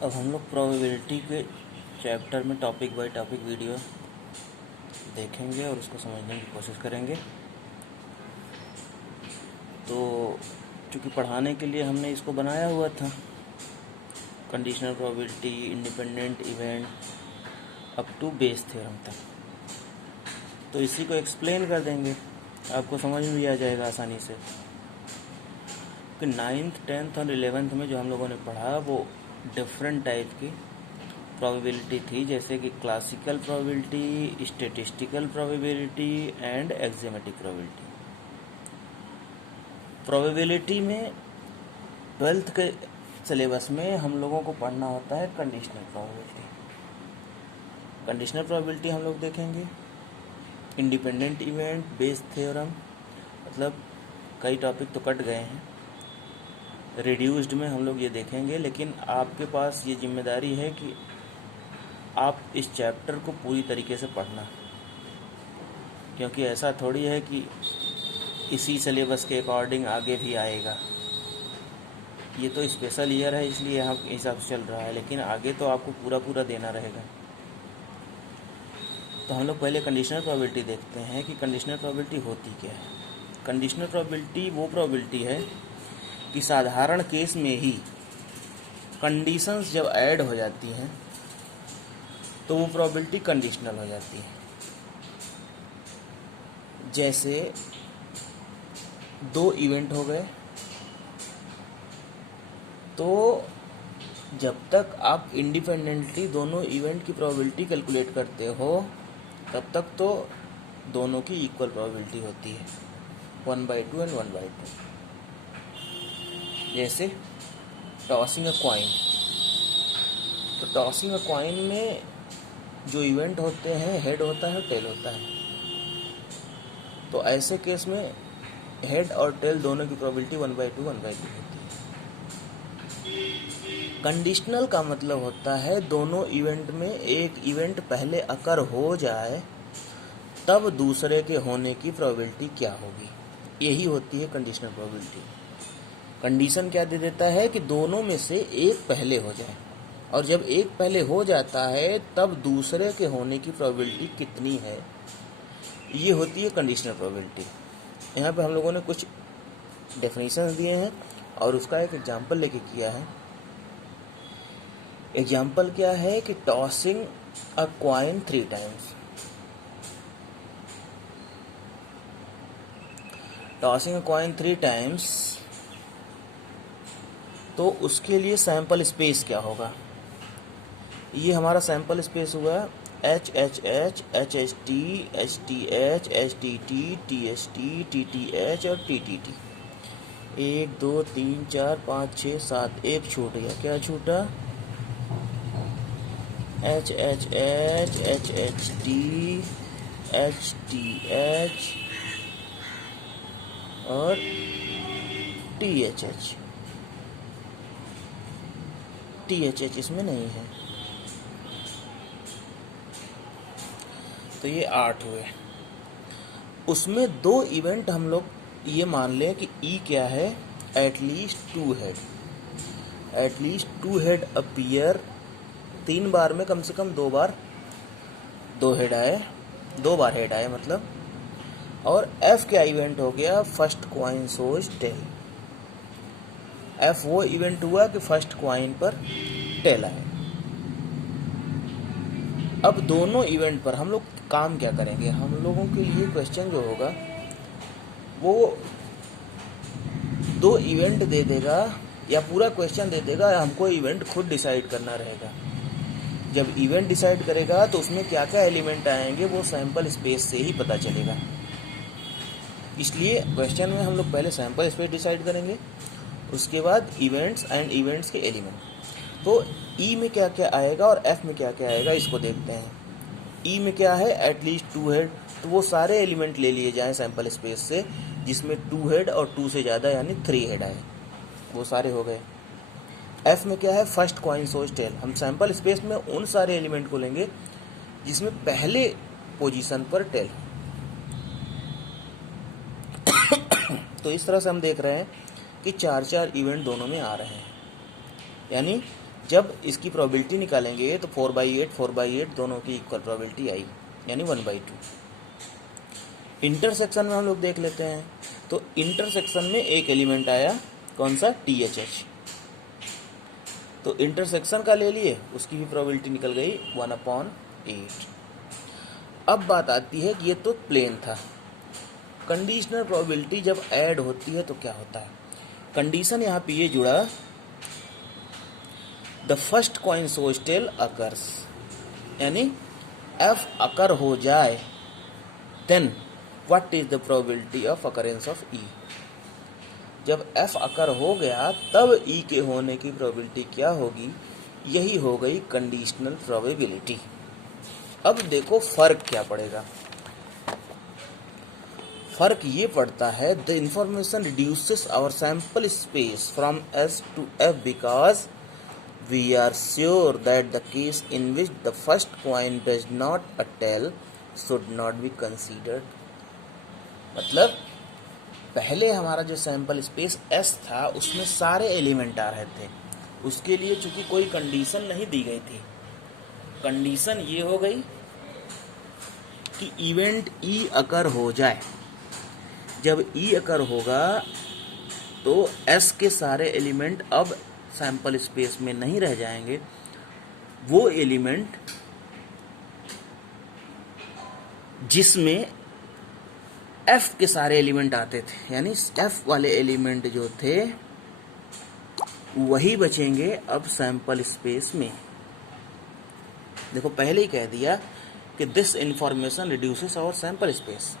अब हम लोग प्रोबेबिलिटी के चैप्टर में टॉपिक बाय टॉपिक वीडियो देखेंगे और उसको समझने की कोशिश करेंगे। तो चूँकि पढ़ाने के लिए हमने इसको बनाया हुआ था, conditional probability, independent event up to Bayes theorem तक, तो इसी को एक्सप्लेन कर देंगे, आपको समझ में भी आ जाएगा आसानी से। कि 9th 10th और 11th में जो हम लोगों ने पढ़ा वो डिफरेंट टाइप की प्रोबेबिलिटी थी, जैसे कि classical probability, statistical probability and axiomatic probability. Probability में 12th के सिलेबस में हम लोगों को पढ़ना होता है कंडीशनल प्रोबेबिलिटी। कंडीशनल प्रोबेबिलिटी हम लोग देखेंगे, इंडिपेंडेंट इवेंट, बेस थ्योरम, मतलब कई टॉपिक तो कट गए हैं। रिड्यूस्ड में हम लोग ये देखेंगे, लेकिन आपके पास ये जिम्मेदारी है कि आप इस चैप्टर को पूरी तरीके से पढ़ना, क्योंकि ऐसा थोड़ी है कि इसी सिलेबस के अकॉर्डिंग आगे भी आएगा। ये तो स्पेशल ईयर है इसलिए यहाँ हिसाब से चल रहा है, लेकिन आगे तो आपको पूरा देना रहेगा। तो हम लोग पहले कंडीशनल प्रोबेबिलिटी देखते हैं कि कंडीशनल प्रोबेबिलिटी होती क्या है। कंडीशनल प्रोबेबिलिटी वो प्रोबेबिलिटी है कि साधारण केस में ही कंडीशंस जब ऐड हो जाती हैं तो वो प्रोबेबिलिटी कंडीशनल हो जाती है। जैसे दो इवेंट हो गए, तो जब तक आप इंडिपेंडेंटली दोनों इवेंट की प्रोबेबिलिटी कैलकुलेट करते हो तब तक तो दोनों की इक्वल प्रोबेबिलिटी होती है, 1/2 एंड 1/2। जैसे टॉसिंग अ कॉइन, तो टॉसिंग अ कॉइन में जो इवेंट होते हैं हेड होता है, टेल होता है। तो ऐसे केस में हेड और टेल दोनों की प्रोबेबिलिटी 1/2 होती है। कंडीशनल का मतलब होता है दोनों इवेंट में एक इवेंट पहले अकर हो जाए तब दूसरे के होने की प्रोबेबिलिटी क्या होगी, यही होती है कंडीशनल प्रोबेबिलिटी। कंडीशन क्या दे देता है कि दोनों में से एक पहले हो जाए, और जब एक पहले हो जाता है तब दूसरे के होने की प्रोबेबिलिटी कितनी है, ये होती है कंडीशनल प्रोबेबिलिटी। यहाँ पे हम लोगों ने कुछ डेफिनेशंस दिए हैं और उसका एक एग्जांपल लेके किया है। एग्जांपल क्या है कि tossing a coin 3 times. Tossing a coin 3 times, तो उसके लिए सैंपल स्पेस क्या होगा। ये हमारा सैंपल स्पेस हुआ HHH, HHT, HTH, HTT, TST, TTH और TTT। 1 2 3 4 5 6 7, एक छूट गया। क्या छूटा? HHH, HHT, HTH और THH। THH इसमें नहीं है, तो ये 8 हुए। उसमें 2 इवेंट हम लोग ये मान लें कि E क्या है, at least 2 head. At least 2 head appear, 3 बार में कम से कम 2 बार 2 हेड आए, 2 बार हेड आए मतलब। और F क्या इवेंट हो गया, फर्स्ट क्वाइन सोज टेल। F वो इवेंट हुआ कि फर्स्ट क्वाइन पर टेल आए। अब दोनों इवेंट पर हम लोग काम क्या करेंगे, हम लोगों के लिए क्वेश्चन जो होगा वो 2 इवेंट दे देगा या पूरा क्वेश्चन दे देगा, हमको इवेंट खुद डिसाइड करना रहेगा। जब इवेंट डिसाइड करेगा तो उसमें क्या क्या एलिमेंट आएंगे वो सैंपल स्पेस से ही पता चलेगा। इसलिए क्वेश्चन में हम लोग पहले सैंपल स्पेस डिसाइड करेंगे, उसके बाद इवेंट्स एंड इवेंट्स के एलिमेंट। तो ई में क्या क्या आएगा और एफ में क्या क्या आएगा इसको देखते हैं। ई में क्या है, एटलीस्ट 2 हेड, तो वो सारे एलिमेंट ले लिए जाएं सैंपल स्पेस से जिसमें 2 हेड और 2 से ज़्यादा यानी 3 हेड आए, वो सारे हो गए। एफ में क्या है, फर्स्ट क्वाइन सोज टेल। हम सैंपल स्पेस में उन सारे एलिमेंट को लेंगे जिसमें पहले पोजीशन पर टेल। तो इस तरह से हम देख रहे हैं कि 4 इवेंट दोनों में आ रहे हैं, यानी जब इसकी प्रोबेबिलिटी निकालेंगे तो 4/8 दोनों की इक्वल प्रोबेबिलिटी आई, यानी 1/2। इंटरसेक्शन में हम लोग देख लेते हैं, तो इंटरसेक्शन में एक एलिमेंट आया, कौन सा, THH, तो इंटरसेक्शन का ले लिए, उसकी भी प्रोबेबिलिटी निकल गई 1/8। अब बात आती है कि ये तो प्लेन था, कंडीशनल प्रोबेबिलिटी जब ऐड होती है तो क्या होता है। कंडीशन यहाँ पे ये जुड़ा, the first coin shows tail occurs, यानी F अकर हो जाए, then what is the probability of occurrence of E। जब F अकर हो गया तब E के होने की प्रोबेबिलिटी क्या होगी, यही हो गई कंडीशनल प्रोबेबिलिटी। अब देखो फर्क क्या पड़ेगा, फर्क ये पड़ता है, the information reduces our sample space from S to F because we are sure that the case in which the first coin does not a tail should not be considered। मतलब पहले हमारा जो सैंपल स्पेस S था उसमें सारे element आ रहे थे, उसके लिए चूंकि कोई कंडीशन नहीं दी गई थी। कंडीशन ये हो गई कि इवेंट E अकर हो जाए, जब E अकर होगा तो S के सारे एलिमेंट अब सैंपल स्पेस में नहीं रह जाएंगे, वो एलिमेंट जिसमें F के सारे एलिमेंट आते थे, यानी F वाले एलिमेंट जो थे वही बचेंगे अब सैंपल स्पेस में। देखो पहले ही कह दिया कि this information reduces our sample space,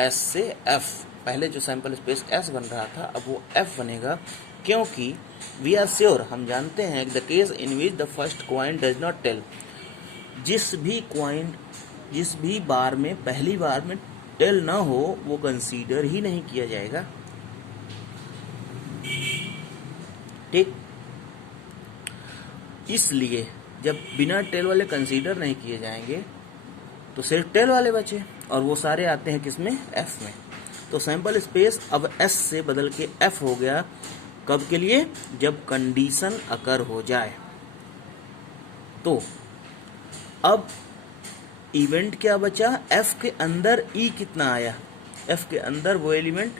S से F, पहले जो सैंपल स्पेस S बन रहा था अब वो F बनेगा, क्योंकि वी आर श्योर, हम जानते हैं, the case in which the first coin does not tail, जिस भी बार में पहली बार में टेल ना हो वो कंसीडर ही नहीं किया जाएगा। ठीक, इसलिए जब बिना टेल वाले कंसीडर नहीं किए जाएंगे तो सिर्फ टेल वाले बचे, और वो सारे आते हैं किसमें, F में। तो सैंपल स्पेस अब S से बदल के F हो गया, कब के लिए, जब कंडीशन अकर हो जाए। तो अब इवेंट क्या बचा, F के अंदर E कितना आया, F के अंदर वो एलिमेंट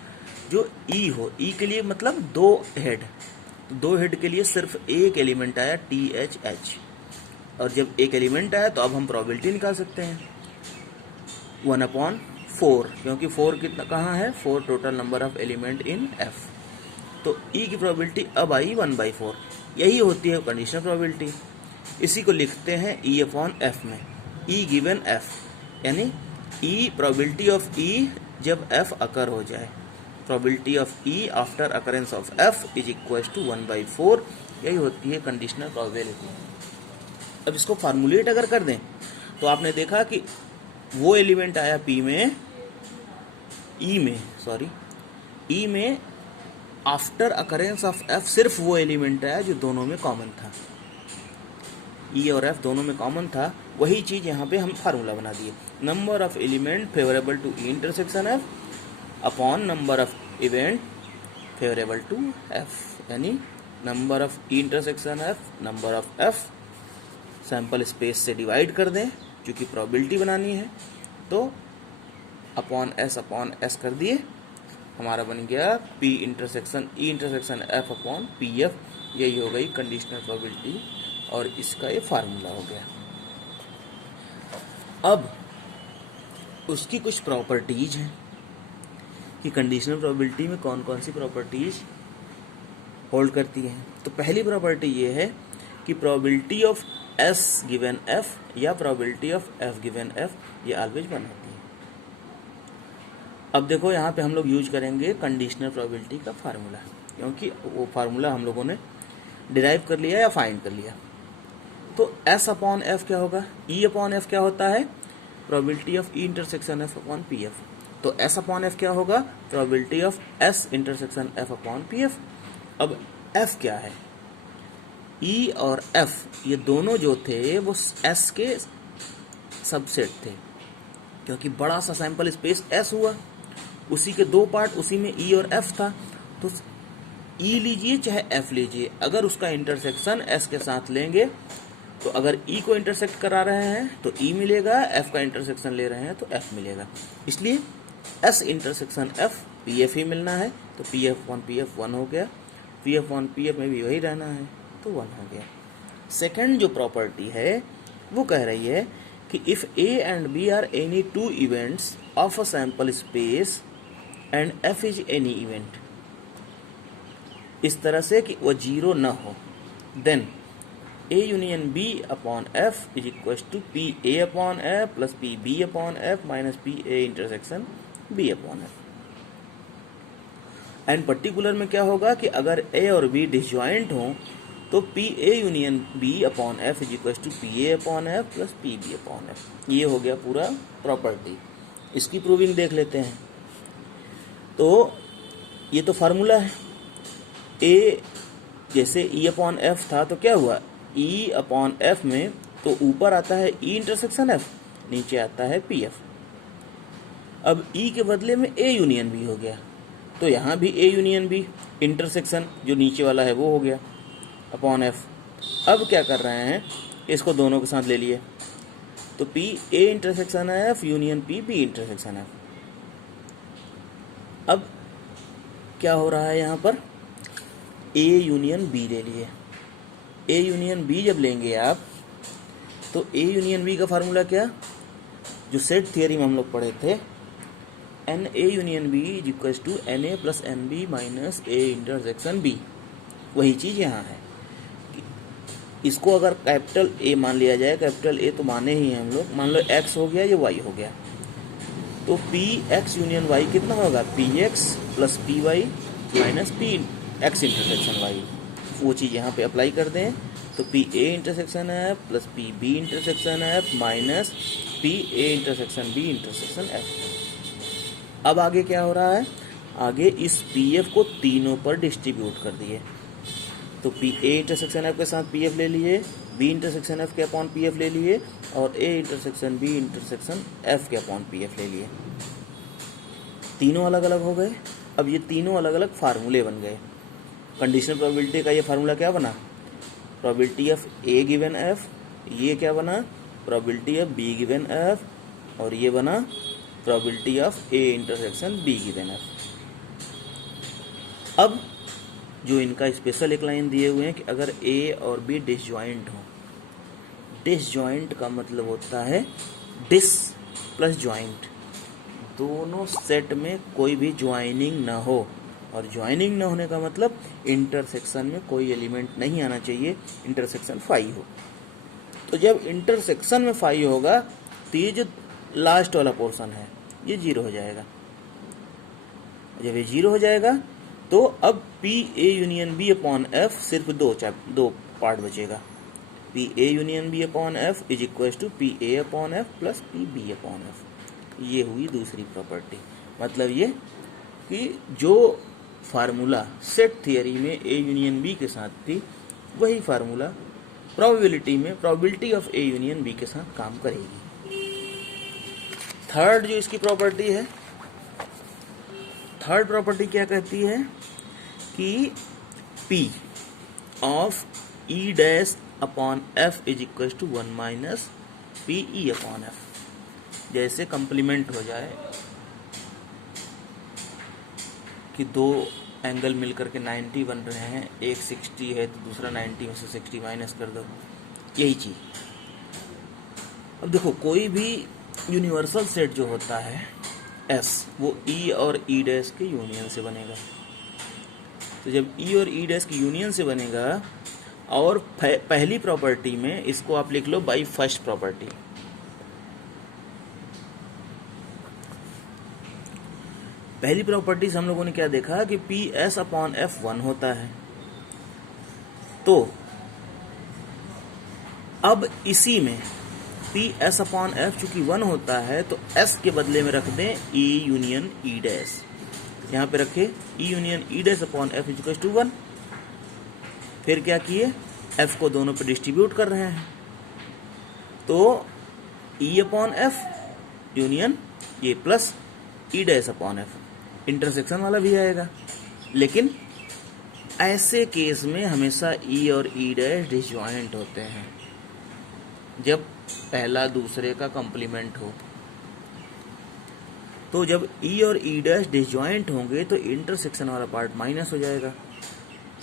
जो E हो, E के लिए मतलब दो हेड, तो दो हेड के लिए सिर्फ एक एलिमेंट आया THH, और जब एक एलिमेंट आया तो अब हम प्रोबेबिलिटी निकाल सकते हैं 1/4, क्योंकि 4 कितना कहाँ है, 4 total number of element in F। तो E की प्रोबेबिलिटी अब आई 1/4, यही होती है कंडीशनल प्रोबेबिलिटी। इसी को लिखते हैं E/F में, E गिवन F, यानी E प्रोबेबिलिटी ऑफ E जब F अकर हो जाए, probability of E after occurrence of F is equal to 1/4, यही होती है कंडीशनल प्रोबेबिलिटी। अब इसको फार्मूलेट अगर कर दें तो आपने देखा कि वो एलिमेंट आया E में आफ्टर अकरेंस ऑफ F सिर्फ वो एलिमेंट आया जो दोनों में कॉमन था, E और F दोनों में कॉमन था, वही चीज यहाँ पे हम फार्मूला बना दिए, number of element favourable to E intersection F upon number of event favourable to F, यानी number of E intersection F number of F sample space से डिवाइड कर दें, क्योंकि प्रोबेबिलिटी बनानी है, तो अपॉन S कर दिए, हमारा बन गया P intersection E intersection F upon PF, यही हो गई कंडीशनल प्रोबेबिलिटी, और इसका ये फार्मूला हो गया। अब उसकी कुछ प्रॉपर्टीज हैं कि कंडीशनल प्रोबेबिलिटी में कौन कौन सी प्रॉपर्टीज होल्ड करती हैं। तो पहली प्रॉपर्टी ये है कि probability of S given F या probability of F given F ये ऑलवेज 1 होती है। अब देखो यहाँ पे हम लोग यूज करेंगे कंडीशनल प्रोबेबिलिटी का फार्मूला, क्योंकि वो फार्मूला हम लोगों ने डिराइव कर लिया या फाइंड कर लिया। तो S/F क्या होगा, E/F क्या होता है, probability of E intersection F upon PF। तो S/F क्या होगा, probability of S intersection F upon PF। अब F क्या है, E और F ये दोनों जो थे वो S के सबसेट थे, क्योंकि बड़ा सा सैंपल स्पेस S हुआ, उसी के दो पार्ट, उसी में E और F था, तो ई लीजिए चाहे एफ लीजिए, अगर उसका इंटरसेक्शन एस के साथ लेंगे तो अगर ई को इंटरसेक्ट करा रहे हैं तो ई मिलेगा, एफ का इंटरसेक्शन ले रहे हैं तो एफ मिलेगा। इसलिए S intersection F P F ही मिलना है, तो पी एफ वन हो गया, पी एफ में भी वही रहना है तो वन हो गया। सेकंड जो प्रॉपर्टी है वो कह रही है कि if A and B are any two events of a sample space and F is any event, इस तरह से कि वो जीरो न हो, then A union B upon F is equal to P A upon F plus P B upon F minus P A intersection B upon F. And particular में क्या होगा कि अगर ए और बी डिसजॉइंट हो तो P A union B upon F is equal to P A upon F plus P B upon F. ये हो गया पूरा प्रॉपर्टी। इसकी प्रूविंग देख लेते हैं। तो ये तो फार्मूला है, ए जैसे ई अपॉन एफ था तो क्या हुआ, ई अपॉन एफ में तो ऊपर आता है ई इंटरसेक्शन एफ, नीचे आता है पी एफ। अब ई के बदले में ए यूनियन बी हो गया, तो यहाँ भी ए यूनियन बी इंटरसेक्शन जो नीचे वाला है वो हो गया अपॉन एफ। अब क्या कर रहे हैं, इसको दोनों के साथ ले लिए तो P A intersection F union P B intersection F. अब क्या हो रहा है यहाँ पर, ए यूनियन बी ले लिए। ए यूनियन बी जब लेंगे आप तो ए यूनियन बी का फार्मूला क्या, जो सेट थियरी में हम लोग पढ़े थे, n A union B is equal to n A plus n B minus A intersection B. वही चीज़ यहाँ है। इसको अगर कैपिटल ए मान लिया जाए, कैपिटल ए तो माने ही हैं हम लोग, मान लो एक्स हो गया, ये वाई हो गया, तो पी एक्स यूनियन वाई कितना होगा, P X plus P Y minus P X intersection Y. वो चीज़ यहाँ पे अप्लाई कर दें तो P A intersection F plus P B intersection F minus P A intersection B intersection F. अब आगे क्या हो रहा है, आगे इस पी एफ को तीनों पर डिस्ट्रीब्यूट कर दिए, तो पी ए इंटरसेक्शन एफ के साथ पी एफ ले लिए, बी इंटरसेक्शन एफ के अपॉन पी एफ ले लिए और A intersection B intersection F के अपॉन पी एफ ले लिए। तीनों अलग अलग हो गए। अब ये तीनों अलग अलग फार्मूले बन गए। कंडीशनल प्रोबेबिलिटी का ये फार्मूला क्या बना, probability of A given F, ये क्या बना, probability of be given F, और ये बना probability of A intersection be given F. अब जो इनका स्पेशल एक लाइन दिए हुए हैं कि अगर ए और बी डिसजॉइंट हो, डिसजॉइंट का मतलब होता है डिस प्लस जॉइंट, दोनों सेट में कोई भी ज्वाइनिंग ना हो, और ज्वाइनिंग ना होने का मतलब इंटरसेक्शन में कोई एलिमेंट नहीं आना चाहिए, इंटरसेक्शन फाई हो। तो जब इंटरसेक्शन में फाई होगा तो ये जो लास्ट वाला पोर्शन है ये जीरो हो जाएगा। जब ये जीरो हो जाएगा तो अब P A union B upon F सिर्फ दो पार्ट बचेगा, P A union B upon F is equal to P A upon F plus P B upon F. ये हुई दूसरी प्रॉपर्टी। मतलब ये कि जो फार्मूला सेट थियरी में ए यूनियन बी के साथ थी, वही फार्मूला प्रोबेबिलिटी में probability of A union B के साथ काम करेगी। थर्ड जो इसकी प्रॉपर्टी है, थर्ड प्रॉपर्टी क्या कहती है कि P of E dash upon F is equal to 1 minus P E upon F. जैसे कंप्लीमेंट हो जाए कि दो एंगल मिलकर के 90 बन रहे हैं, एक 60 है तो दूसरा 90 में से 60 माइनस कर दो, यही चीज। अब देखो कोई भी यूनिवर्सल सेट जो होता है S, वो E और E डैश के यूनियन से बनेगा। तो जब E और E डैश की यूनियन से बनेगा, और पहली प्रॉपर्टी में इसको आप लिख लो बाई फर्स्ट प्रॉपर्टी। पहली प्रॉपर्टी से हम लोगों ने क्या देखा कि पी एस अपॉन एफ 1 होता है। तो अब इसी में पी एस अपॉन एफ चूंकि 1 होता है तो एस के बदले में रख दें ई यूनियन ई डैश। यहाँ पे रखे E union E dash upon F equal to 1। फिर क्या किए, एफ को दोनों पे डिस्ट्रीब्यूट कर रहे हैं, तो ई अपॉन एफ यूनियन ये प्लस ई डैश अपॉन एफ, इंटरसेक्शन वाला भी आएगा। लेकिन ऐसे केस में हमेशा ई और ई डैश डिसजॉइंट होते हैं, जब पहला दूसरे का कंप्लीमेंट हो। तो जब ई और ई डैश डिसजॉइंट होंगे तो इंटरसेक्शन वाला पार्ट माइनस हो जाएगा,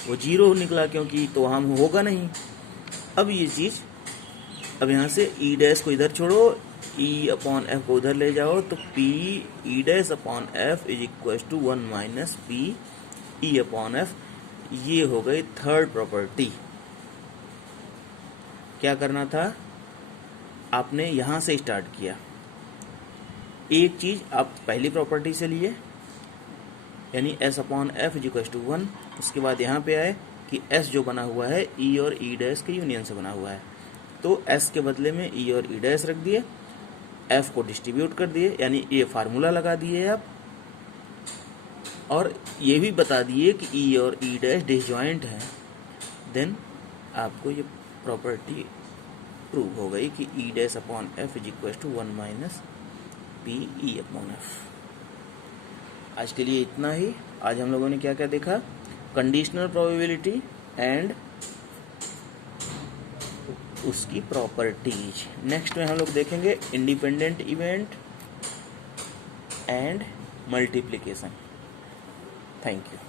वो जीरो निकला क्योंकि, तो वहाँ होगा नहीं। अब ये चीज़, अब यहाँ से ई डैश को इधर छोड़ो, ई अपॉन एफ को उधर ले जाओ, तो P E dash upon F is equal to 1 minus P E upon F. ये हो गई थर्ड प्रॉपर्टी। क्या करना था, आपने यहाँ से स्टार्ट किया, एक चीज आप पहली प्रॉपर्टी से लिए, यानी S upon F is equal to 1। उसके बाद यहाँ पे आए कि एस जो बना हुआ है ई और ई डैश के यूनियन से बना हुआ है, तो एस के बदले में ई और ई डैश रख दिए, एफ को डिस्ट्रीब्यूट कर दिए, यानी ये फार्मूला लगा दिए आप, और ये भी बता दिए कि ई और ई डैश डिसजॉइंट है। देन आपको ये प्रॉपर्टी प्रूव हो गई कि E dash upon F is equal to 1 minus P E upon F. आज के लिए इतना ही। आज हम लोगों ने क्या क्या देखा, कंडीशनल प्रोबेबिलिटी एंड उसकी प्रॉपर्टीज। नेक्स्ट में हम लोग देखेंगे independent event and multiplication. Thank you.